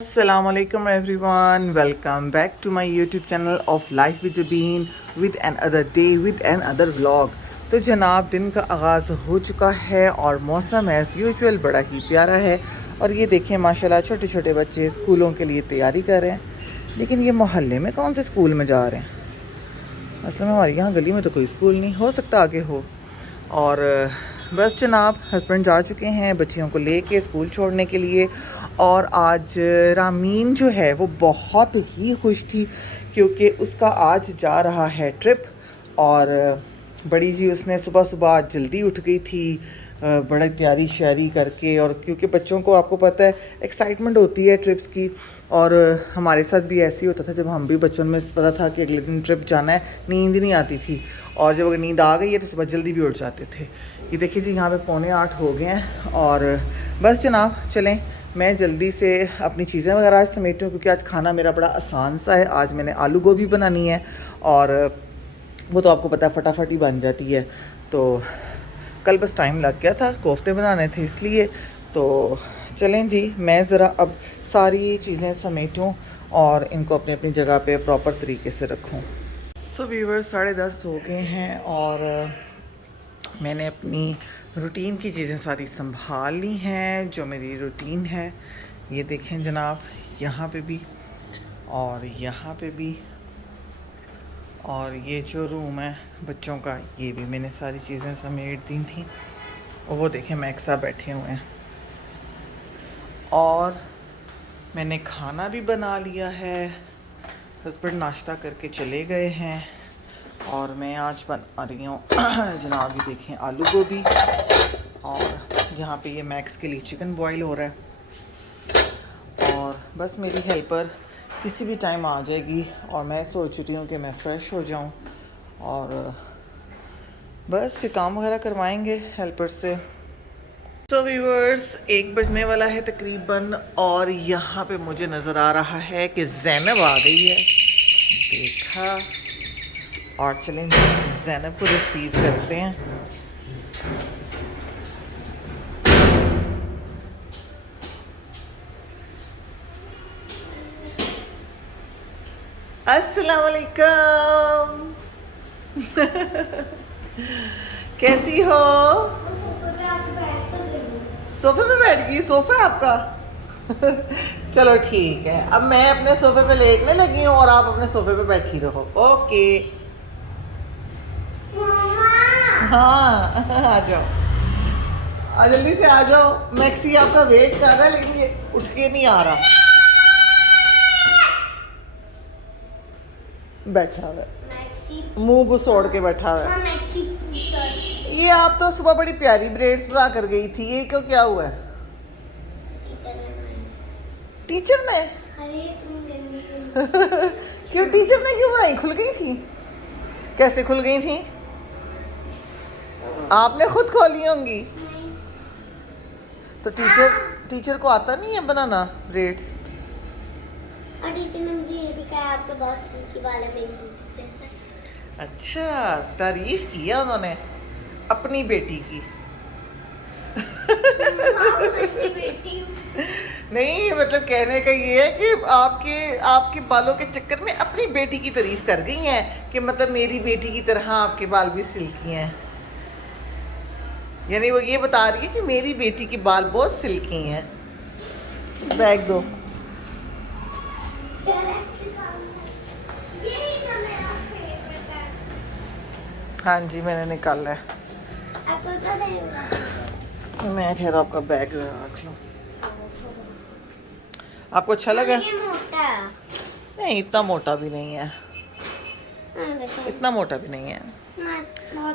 Assalamualaikum everyone, welcome back to my YouTube channel of Life with Jabeen with another day with another vlog। तो जनाब दिन का आगाज़ हो चुका है और मौसम एज़ यूजुअल बड़ा ही प्यारा है। और ये देखें माशाल्लाह छोटे छोटे बच्चे स्कूलों के लिए तैयारी कर रहे हैं। लेकिन ये मोहल्ले में कौन से स्कूल में जा रहे हैं? असल में हमारे यहाँ गली में तो कोई स्कूल नहीं, हो सकता आगे हो। और बस जनाब हस्बैंड जा चुके हैं बच्चियों को लेके स्कूल छोड़ने के लिए। और आज रामीन जो है वो बहुत ही खुश थी क्योंकि उसका आज जा रहा है ट्रिप। और बड़ी जी उसने सुबह सुबह आज जल्दी उठ गई थी, बड़ा तैयारी श्यारी करके। और क्योंकि बच्चों को आपको पता है एक्साइटमेंट होती है ट्रिप्स की। और हमारे साथ भी ऐसे ही होता था जब हम भी बचपन में पता था कि अगले दिन ट्रिप जाना है, नींद ही नहीं आती थी। और जब अगर नींद आ गई है तो सुबह जल्दी भी उठ जाते थे। ये देखिए जी यहाँ पे 7:45 हो गए हैं। और बस जनाब चलें मैं जल्दी से अपनी चीज़ें वगैरह आज समेटूँ क्योंकि आज खाना मेरा बड़ा आसान सा है। आज मैंने आलू गोभी बनानी है और वो तो आपको पता है फटाफट ही बन जाती है। तो कल बस टाइम लग गया था, कोफ्ते बनाने थे इसलिए। तो चलें जी मैं ज़रा अब सारी चीज़ें समेटूँ और इनको अपनी अपनी जगह पे प्रॉपर तरीके से रखूँ। सो व्यूअर्स 10:30 हो गए हैं और मैंने अपनी रूटीन की चीज़ें सारी संभाल ली हैं जो मेरी रूटीन है। ये देखें जनाब यहाँ पे भी और यहाँ पे भी। और ये जो रूम है बच्चों का ये भी मैंने सारी चीज़ें समेट दी थी। और वो देखें मैक्सा बैठे हुए हैं। और मैंने खाना भी बना लिया है, हस्बैंड नाश्ता करके चले गए हैं। और मैं आज बना रही हूँ जनाब ये देखें आलू गोभी। और यहाँ पे ये मैक्स के लिए चिकन बॉईल हो रहा है। और बस मेरी हेल्पर किसी भी टाइम आ जाएगी और मैं सोच रही हूँ कि मैं फ़्रेश हो जाऊँ और बस फिर काम वगैरह करवाएंगे हेल्पर से। सो व्यूअर्स 1 बजने वाला है तकरीबन और यहाँ पे मुझे नज़र आ रहा है कि ज़ैनब आ गई है। देखा। और चलें ज़ैनब को रिसीव करते हैं। अस्सलाम वालेकुम। कैसी हो? सोफे पे बैठ गई? सोफा है आपका? चलो ठीक है, अब मैं अपने सोफे पे लेटने लगी हूँ और आप अपने सोफे पे बैठी रहो। ओके हाँ आ जाओ, आ जल्दी से आ जाओ। मैक्सी आपका वेट कर रहा है लेकिन ये उठ के नहीं आ रहा, बैठा हुआ मुंह घुसोड़ के बैठा हुआ है। ये आप तो सुबह बड़ी प्यारी ब्रेड्स बना कर गई थी, ये क्यों क्या हुआ है? टीचर ने क्यों टीचर ने क्यों बनाई? खुल गई थी? कैसे खुल गई थी? आपने खुद खोली होंगी। तो टीचर को आता नहीं है बनाना ब्रेड्स? और टीचर ने मुझे ये भी कहा आपके बहुत सिल्की बाल है मेरी बेटी जैसा। अच्छा, तारीफ किया उन्होंने अपनी बेटी की। मेरी बेटी नहीं मतलब कहने का ये है कि आपके बालों के चक्कर में अपनी बेटी की तारीफ कर गई हैं कि मतलब मेरी बेटी की तरह आपके बाल भी सिल्की हैं। यानी वो ये बता रही है कि मेरी बेटी के बाल बहुत सिल्की हैं। बैग दो। हाँ जी मैंने निकाला है। मैं ठहरा आपका बैग रख लूँ। आपको अच्छा लगा? नहीं इतना मोटा भी नहीं है, इतना मोटा भी नहीं है।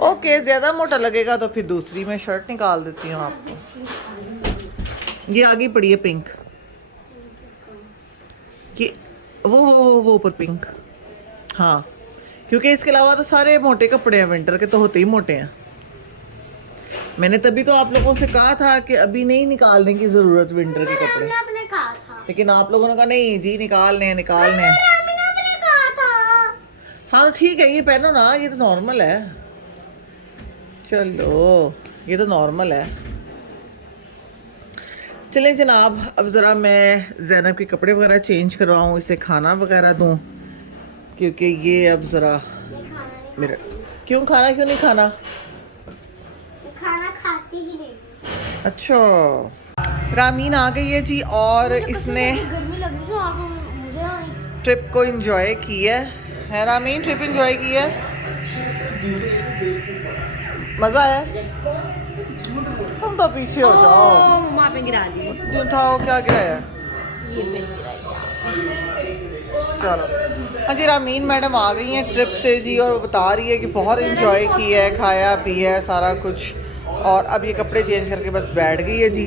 ओके ज़्यादा मोटा लगेगा तो फिर दूसरी मैं शर्ट निकाल देती हूँ आपको। ये आगे पड़ी है पिंक, ये वो ऊपर पिंक। हाँ क्योंकि इसके अलावा तो सारे मोटे कपड़े हैं, विंटर के तो होते ही मोटे हैं। मैंने तभी तो आप लोगों से कहा था कि अभी नहीं निकालने की ज़रूरत विंटर के कपड़े, लेकिन आप लोगों ने कहा नहीं जी निकालने हैं। हाँ तो ठीक है ये पहनो ना, ये तो नॉर्मल है। चलो ये तो नॉर्मल है। चलें जनाब, अब ज़रा मैं ज़ैनब के कपड़े वगैरह चेंज करवाऊँ, इसे खाना वगैरह दूँ, क्योंकि ये अब ज़रा मैं खाना नहीं मेरा खाती। क्यों नहीं खाना? मैं खाना खाती ही नहीं। अच्छा, रामीन आ गई है जी और मुझे कसम इसने से गर्मी लग रही है, आप मुझे ट्रिप को एंजॉय किया है रामीन, ट्रिप एंजॉय किया है, मज़ा आया? तुम तो पीछे हो जाओ, मम्मा पे गिरा दी। ये उठाओ, क्या गिराया? ये पे गिराई। चलो, हाँ जी, रामीन मैडम आ गई हैं ट्रिप से जी और वो बता रही है कि बहुत एंजॉय किया है, खाया पिया है सारा कुछ, और अब ये कपड़े चेंज करके बस बैठ गई है जी।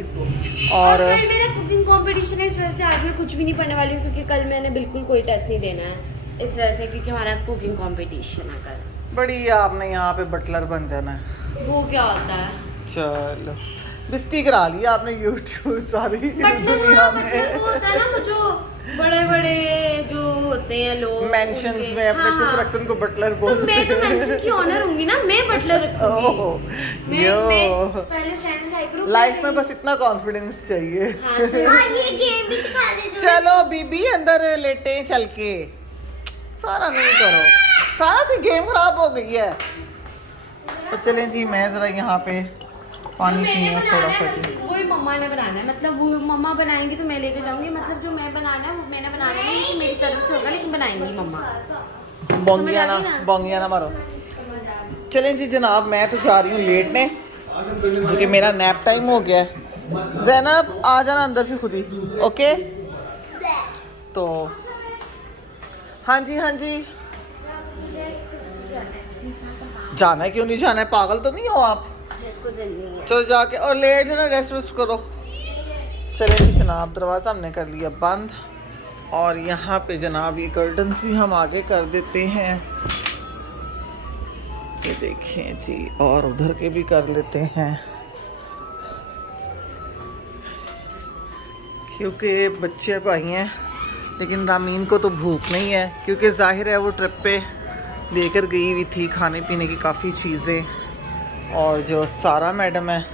और कल मेरा कुकिंग कंपटीशन है, इस वजह से आज मैं कुछ भी नहीं पढ़ने वाली हूँ, क्योंकि कल मैंने बिल्कुल कोई टेस्ट नहीं देना है इस वजह से, क्योंकि हमारा कुकिंग कंपटीशन है कल। बड़ी आपने यहाँ पे बटलर बन जाना है। वो क्या होता है? चलो, बिस्ती करा लिया आपने यूट्यूब सारी दुनिया में, वो होता है ना, वो जो बड़े बड़े जो होते हैं लोग मेंशंस उनके- में अपने कुक हाँ। रखते उनको बटलर तो बोलते मैं तो मेंशन की ऑनर होंगी ना, मैं बटलर ओह, रखूंगी। यो। मैं पहले स्टैंड हाई करूँ, लाइफ में बस इतना कॉन्फिडेंस चाहिए। हाँ सही। हाँ, ये गेम भी दिखा दे जो चलो बीबी अंदर लेटे चल के, सारा नहीं करो, सारा सी गेम खराब हो गई है। तो चलें जी, मैं ज़रा यहाँ पे पानी पीऊँ थोड़ा सा जी। वही मम्मा ने बनाना है, मतलब वो मम्मा बनाएंगी तो मैं लेके जाऊंगी, मतलब जो मैं बनाना है वो मैंने बनाना है, वो मेरी तरफ से होगा, लेकिन बनाएंगी मम्मा। बोंगिया ना मारो। चलें जी जनाब, मैं तो जा रही हूँ लेटने, क्योंकि मेरा नैप टाइम हो गया है। ज़ैनब आ जाना अंदर फिर खुद ही, ओके? तो हाँ जी, हाँ जी, जाना है, क्यों नहीं जाना है, पागल तो नहीं हो आप? चलो जाके और लेट जाना, रेस्ट वेस्ट करो। चले जी जनाब, दरवाज़ा हमने कर लिया बंद, और यहाँ पे जनाब ये कर्टन्स भी हम आगे कर देते हैं, ये देखें जी, और उधर के भी कर लेते हैं, क्योंकि बच्चे भाई हैं, लेकिन रामीन को तो भूख नहीं है, क्योंकि जाहिर है वो ट्रिप पे लेकर गई हुई थी खाने पीने की काफ़ी चीज़ें, और जो सारा मैडम है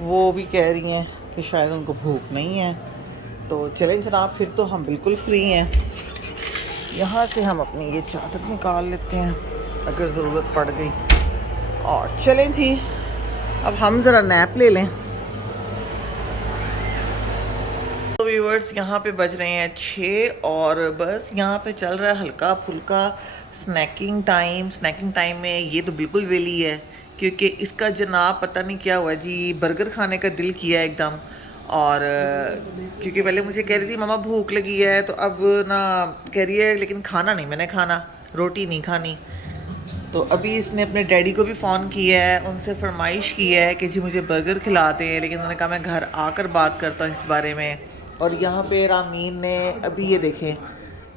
वो भी कह रही हैं कि शायद उनको भूख नहीं है। तो चलें जनाब, फिर तो हम बिल्कुल फ्री हैं। यहाँ से हम अपनी ये चादर निकाल लेते हैं अगर ज़रूरत पड़ गई, और चलें जी, अब हम ज़रा नैप ले लें। तो व्यूअर्स, यहाँ पे बज रहे हैं 6 और बस यहाँ पे चल रहा है हल्का फुल्का स्नैकिंग टाइम में ये तो बिल्कुल वेली है, क्योंकि इसका जनाब पता नहीं क्या हुआ जी, बर्गर खाने का दिल किया एकदम, और क्योंकि पहले मुझे कह रही थी मम्मा भूख लगी है, तो अब ना कह रही है लेकिन खाना नहीं मैंने खाना, रोटी नहीं खानी। तो अभी इसने अपने डैडी को भी फ़ोन किया है, उनसे फरमाइश की है कि जी मुझे बर्गर खिलाते हैं, लेकिन उन्होंने कहा मैं घर आकर बात करता हूँ इस बारे में। और यहाँ पे रामीन ने अभी ये देखें,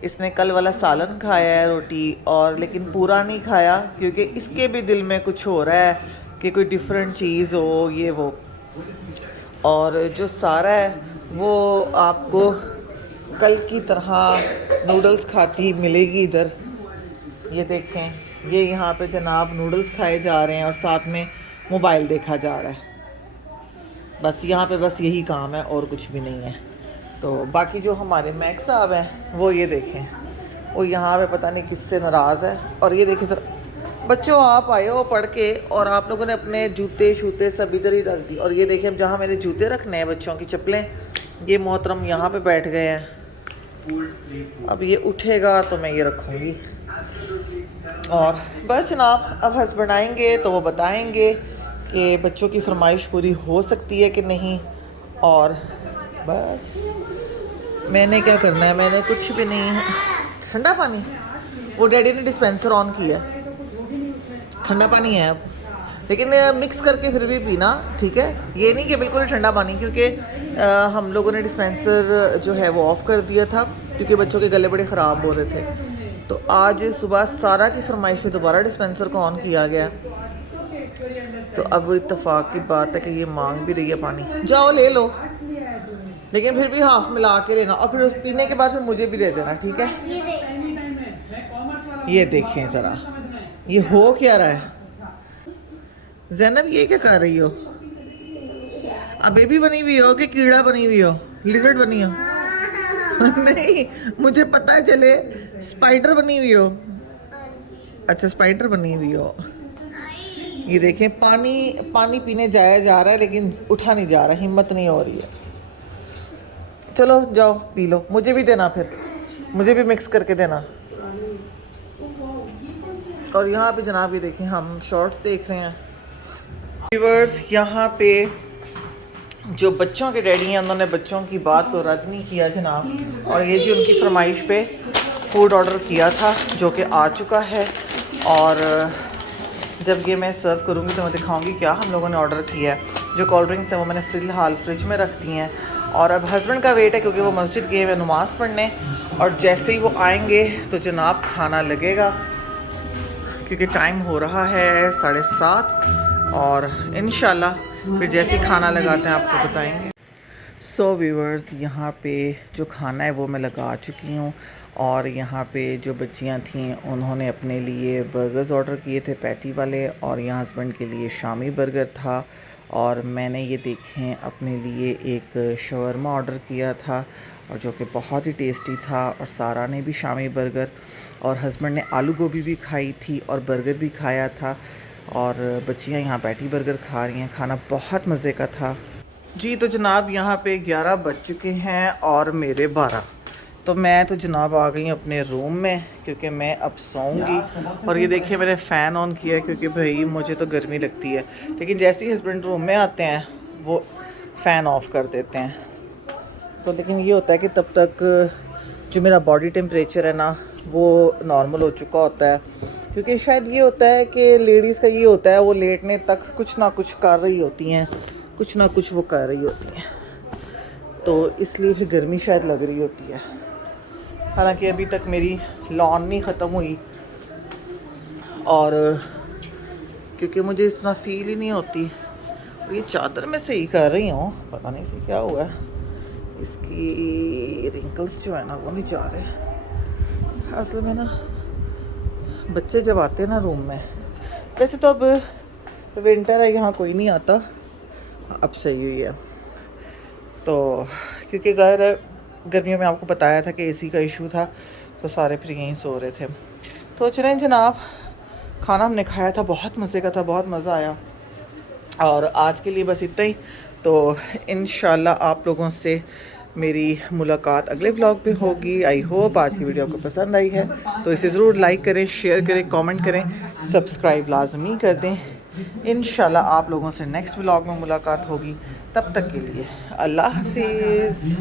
इसने कल वाला सालन खाया है रोटी, और लेकिन पूरा नहीं खाया, क्योंकि इसके भी दिल में कुछ हो रहा है कि कोई डिफरेंट चीज़ हो ये वो। और जो सारा है वो आपको कल की तरह नूडल्स खाती मिलेगी इधर, ये देखें, ये यहाँ पे जनाब नूडल्स खाए जा रहे हैं और साथ में मोबाइल देखा जा रहा है, बस यहाँ पे बस यही काम है और कुछ भी नहीं है। तो बाकी जो हमारे मैक साहब हैं वो ये देखें, वो यहाँ पे पता नहीं किससे नाराज़ है। और ये देखें सर, बच्चों आप आए हो पढ़ के और आप लोगों ने अपने जूते शूते सब इधर ही रख दी, और ये देखें जहाँ मेरे जूते रखने हैं बच्चों की चप्पलें, ये मोहतरम यहाँ पे बैठ गए हैं। अब ये उठेगा तो मैं ये रखूँगी। और बस जनाब, अब हस्बैंड आएंगे तो वो बताएंगे कि बच्चों की फरमाइश पूरी हो सकती है कि नहीं। और बस मैंने क्या करना है, मैंने कुछ भी नहीं। ठंडा पानी, वो डैडी ने डिस्पेंसर ऑन किया, ठंडा पानी है अब, लेकिन मिक्स करके फिर भी पीना, ठीक है? ये नहीं कि बिल्कुल ठंडा पानी, क्योंकि हम लोगों ने डिस्पेंसर जो है वो ऑफ़ कर दिया था, क्योंकि बच्चों के गले बड़े ख़राब हो रहे थे। तो आज सुबह सारा की फरमाइश में दोबारा डिस्पेंसर को ऑन किया गया। तो अब इत्तेफाक की बात है कि ये मांग भी रही है पानी, जाओ ले लो, लेकिन फिर भी हाफ मिला के लेना, और फिर उस पीने के बाद फिर मुझे भी दे देना, ठीक है? ये देखें ज़रा, ये हो क्या रहा है? ज़ैनब ये क्या कर रही हो? बेबी बनी हुई हो कि कीड़ा बनी हुई हो, लिजर्ड बनी हो? नहीं, मुझे पता चले स्पाइडर बनी हुई हो। अच्छा, स्पाइडर बनी हुई हो। ये देखें, पानी पानी पीने जाया जा रहा है लेकिन उठा नहीं जा रहा, हिम्मत नहीं हो रही है। चलो जाओ पी लो, मुझे भी देना, फिर मुझे भी मिक्स करके देना। और यहाँ पे जनाब ये देखें, हम शॉर्ट्स देख रहे हैं। व्यूअर्स, यहाँ पे जो बच्चों के डैडी हैं उन्होंने बच्चों की बात को रद्द नहीं किया जनाब, और ये जी उनकी फरमाइश पे फूड ऑर्डर किया था जो कि आ चुका है। और जब ये मैं सर्व करूँगी तो मैं दिखाऊंगी क्या हम लोगों ने ऑर्डर किया है। जो कोल्ड ड्रिंक्स हैं वो मैंने फ़िलहाल फ्रिज में रख दी हैं, और अब हस्बैंड का वेट है क्योंकि वो मस्जिद गए हुए नमाज़ पढ़ने, और जैसे ही वो आएंगे तो जनाब खाना लगेगा क्योंकि टाइम हो रहा है 7:30, और इंशाल्लाह फिर जैसे ही खाना लगाते हैं आपको बताएंगे। सो व्यूअर्स, यहाँ पे जो खाना है वो मैं लगा चुकी हूँ, और यहाँ पे जो बच्चियाँ थीं उन्होंने अपने लिए बर्गर्स ऑर्डर किए थे पैटी वाले, और यहाँ हस्बैंड के लिए शामी बर्गर था, और मैंने ये देखें अपने लिए एक शवरमा ऑर्डर किया था और जो कि बहुत ही टेस्टी था, और सारा ने भी शामी बर्गर, और हस्बैंड ने आलू गोभी भी खाई थी और बर्गर भी खाया था, और बच्चियाँ यहाँ पैटी बर्गर खा रही हैं। खाना बहुत मज़े का था जी। तो जनाब यहाँ पे 11 बज चुके हैं और मेरे 12, तो मैं तो जनाब आ गई अपने रूम में क्योंकि मैं अब सोऊंगी। और ये देखिए मैंने फ़ैन ऑन किया है क्योंकि भाई मुझे तो गर्मी लगती है, लेकिन जैसे ही हस्बैंड रूम में आते हैं वो फ़ैन ऑफ़ कर देते हैं। तो लेकिन ये होता है कि तब तक जो मेरा बॉडी टेम्परेचर है ना वो नॉर्मल हो चुका होता है, क्योंकि शायद ये होता है कि लेडीज़ का ये होता है वो लेटने तक कुछ ना कुछ कर रही होती हैं, कुछ ना कुछ वो कर रही होती हैं, तो इसलिए फिर गर्मी शायद लग रही होती है। हालांकि अभी तक मेरी लॉन नहीं ख़त्म हुई, और क्योंकि मुझे इस तरह फील ही नहीं होती। और ये चादर मैं सही कर रही हूँ, पता नहीं से क्या हुआ है, इसकी रिंकल्स जो है ना वो नहीं जा रहे। असल में ना बच्चे जब आते हैं ना रूम में, वैसे तो अब विंटर है यहाँ कोई नहीं आता, अब सही हुई है। तो क्योंकि ज़ाहिर है गर्मियों में आपको बताया था कि एसी का इशू था, तो सारे फिर यहीं सो रहे थे। तो चलें जनाब, खाना हमने खाया था, बहुत मज़े का था, बहुत मज़ा आया, और आज के लिए बस इतना ही। तो इंशाल्लाह आप लोगों से मेरी मुलाकात अगले व्लॉग पे होगी। आई होप आज की वीडियो आपको पसंद आई है, तो इसे ज़रूर लाइक करें, शेयर करें, कमेंट करें, सब्सक्राइब लाजमी कर दें। इंशाल्लाह आप लोगों से नेक्स्ट व्लॉग में मुलाकात होगी। तब तक के लिए अल्लाह हाफिज़।